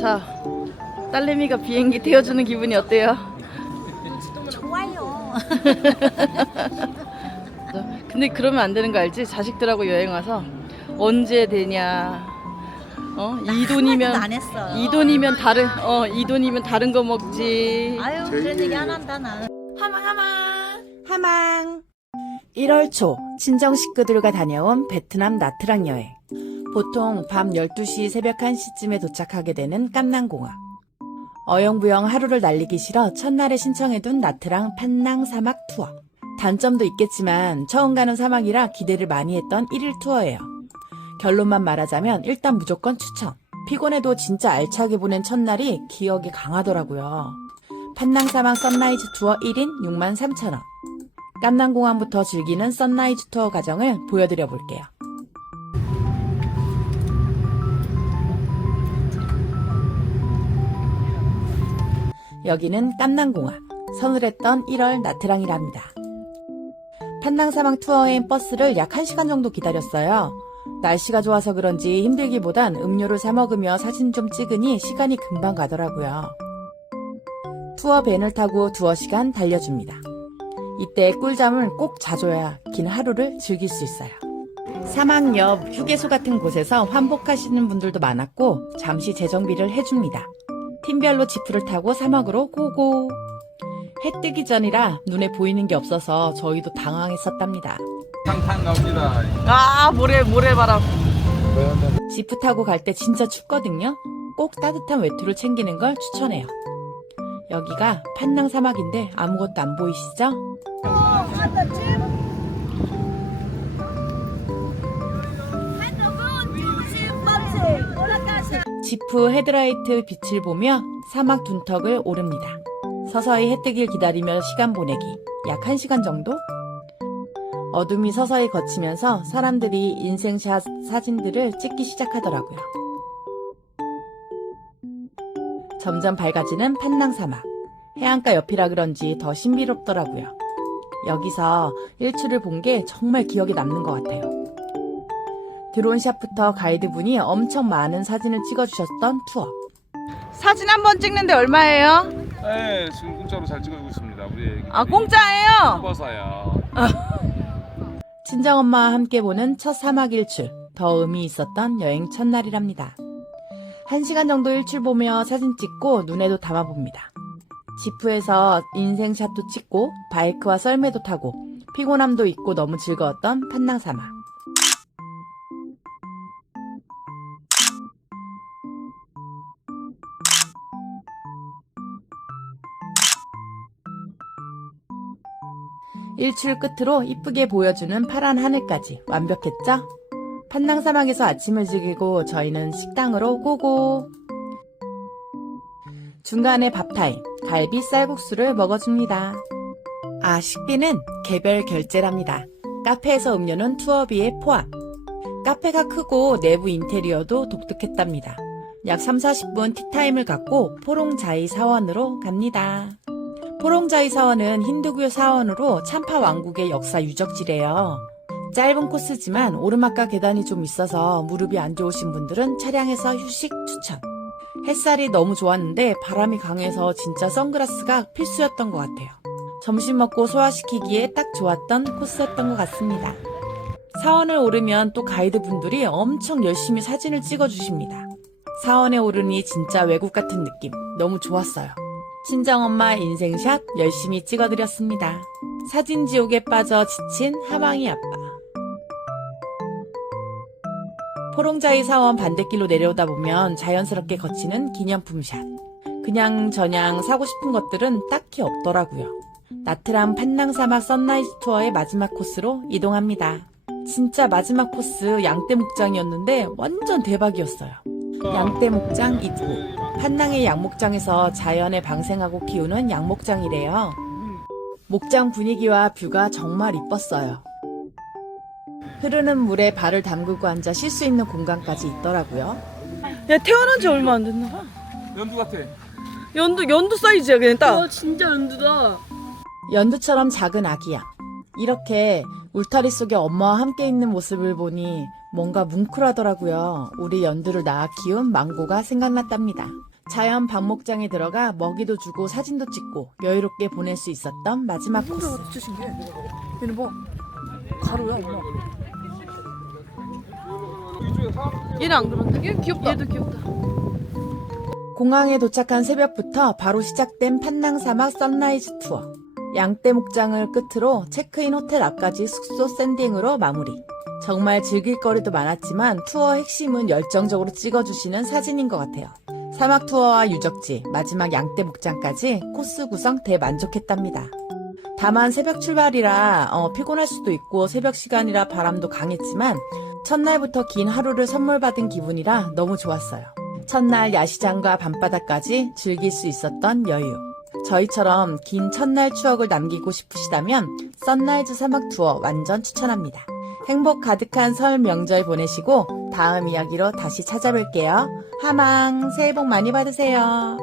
자, 딸내미가 비행기 태워주는 기분이 어때요? 좋아요. 근데 그러면 안 되는 거 알지? 자식들하고 여행 와서 언제 되냐? 이 돈이면 안 했어. 이 돈이면 다른 거 먹지. 아유 그런 얘기 안 한다 나는. 하망 1월 초 친정 식구들과 다녀온 베트남 나트랑 여행. 보통 밤 12시 새벽 1시쯤에 도착하게 되는 깜낭공항. 어영부영 하루를 날리기 싫어 첫날에 신청해둔 나트랑 판낭 사막 투어. 단점도 있겠지만 처음 가는 사막이라 기대를 많이 했던 1일 투어예요. 결론만 말하자면 일단 무조건 추천. 피곤해도 진짜 알차게 보낸 첫날이 기억이 강하더라고요. 판낭 사막 선라이즈 투어 1인 63,000원. 깜낭공항부터 즐기는 선라이즈 투어 과정을 보여드려 볼게요. 여기는 깜낭공항, 서늘했던 1월 나트랑이랍니다. 판낭사막 투어행 버스를 약 1시간 정도 기다렸어요. 날씨가 좋아서 그런지 힘들기보단 음료를 사 먹으며 사진 좀 찍으니 시간이 금방 가더라고요. 투어 밴을 타고 두어 시간 달려줍니다. 이때 꿀잠을 꼭 자줘야 긴 하루를 즐길 수 있어요. 사막 옆 휴게소 같은 곳에서 환복하시는 분들도 많았고 잠시 재정비를 해줍니다. 팀별로 지프를 타고 사막으로 고고. 해 뜨기 전이라 눈에 보이는 게 없어서 저희도 당황했었답니다. 탕탕 나옵니다. 아, 모래바람. 지프 타고 갈 때 진짜 춥거든요. 꼭 따뜻한 외투를 챙기는 걸 추천해요. 여기가 판낭 사막인데 아무것도 안 보이시죠? 지프 헤드라이트 빛을 보며 사막 둔턱을 오릅니다. 서서히 해 뜨길 기다리며 시간 보내기 약 1시간 정도? 어둠이 서서히 거치면서 사람들이 인생샷 사진들을 찍기 시작하더라고요. 점점 밝아지는 판낭 사막. 해안가 옆이라 그런지 더 신비롭더라고요. 여기서 일출을 본 게 정말 기억에 남는 것 같아요. 드론샷부터 가이드분이 엄청 많은 사진을 찍어주셨던 투어. 사진 한 번 찍는데 얼마예요? 네, 지금 공짜로 잘 찍어주고 있습니다. 우리 애기. 아, 공짜예요? 버사야. 친정엄마와 함께 보는 첫 사막 일출. 더 의미 있었던 여행 첫날이랍니다. 1시간 정도 일출 보며 사진 찍고 눈에도 담아봅니다. 지프에서 인생샷도 찍고 바이크와 썰매도 타고 피곤함도 잊고 너무 즐거웠던 판낭 사막. 일출 끝으로 이쁘게 보여주는 파란 하늘까지 완벽했죠? 판낭 사막에서 아침을 즐기고 저희는 식당으로 고고. 중간에 밥타임, 갈비 쌀국수를 먹어줍니다. 아, 식비는 개별 결제랍니다. 카페에서 음료는 투어비에 포함. 카페가 크고 내부 인테리어도 독특했답니다. 약 3-40분 티타임을 갖고 포롱자이 사원으로 갑니다. 포롱자이 사원은 힌두교 사원으로 참파 왕국의 역사 유적지래요. 짧은 코스지만 오르막과 계단이 좀 있어서 무릎이 안 좋으신 분들은 차량에서 휴식 추천. 햇살이 너무 좋았는데 바람이 강해서 진짜 선글라스가 필수였던 것 같아요. 점심 먹고 소화시키기에 딱 좋았던 코스였던 것 같습니다. 사원을 오르면 또 가이드분들이 엄청 열심히 사진을 찍어주십니다. 사원에 오르니 진짜 외국 같은 느낌. 너무 좋았어요. 친정엄마 인생샷 열심히 찍어드렸습니다. 사진 지옥에 빠져 지친 하망이 아빠. 포롱자이 사원 반대길로 내려오다 보면 자연스럽게 거치는 기념품샷. 그냥 저냥 사고 싶은 것들은 딱히 없더라고요. 나트랑 판낭 사막 선라이즈 투어의 마지막 코스로 이동합니다. 진짜 마지막 코스 양떼 목장이었는데 완전 대박이었어요. 양떼 목장 입구. 판낭의 양목장에서 자연에 방생하고 키우는 양목장이래요. 목장 분위기와 뷰가 정말 이뻤어요. 흐르는 물에 발을 담그고 앉아 쉴 수 있는 공간까지 있더라고요. 야, 태어난 지 얼마 안 됐나 봐. 연두 같아. 연두 사이즈야, 그냥 딱. 진짜 연두다. 연두처럼 작은 아기양. 이렇게 울타리 속에 엄마와 함께 있는 모습을 보니 뭔가 뭉클하더라고요. 우리 연두를 낳아 키운 망고가 생각났답니다. 자연 방목장에 들어가 먹이도 주고 사진도 찍고 여유롭게 보낼 수 있었던 마지막 코스. 진짜 신기해. 얘는 봐. 가루야, 엄마. 얘는 안 그런데? 얘 귀엽다. 얘도 귀엽다. 공항에 도착한 새벽부터 바로 시작된 판낭사막 선라이즈 투어. 양떼 목장을 끝으로 체크인 호텔 앞까지 숙소 샌딩으로 마무리. 정말 즐길 거리도 많았지만 투어 핵심은 열정적으로 찍어주시는 사진인 것 같아요. 사막 투어와 유적지, 마지막 양떼 목장까지 코스 구성 대만족했답니다. 다만 새벽 출발이라 피곤할 수도 있고 새벽 시간이라 바람도 강했지만 첫날부터 긴 하루를 선물 받은 기분이라 너무 좋았어요. 첫날 야시장과 밤바다까지 즐길 수 있었던 여유. 저희처럼 긴 첫날 추억을 남기고 싶으시다면 선라이즈 사막 투어 완전 추천합니다. 행복 가득한 설 명절 보내시고 다음 이야기로 다시 찾아뵐게요. 하망 새해 복 많이 받으세요.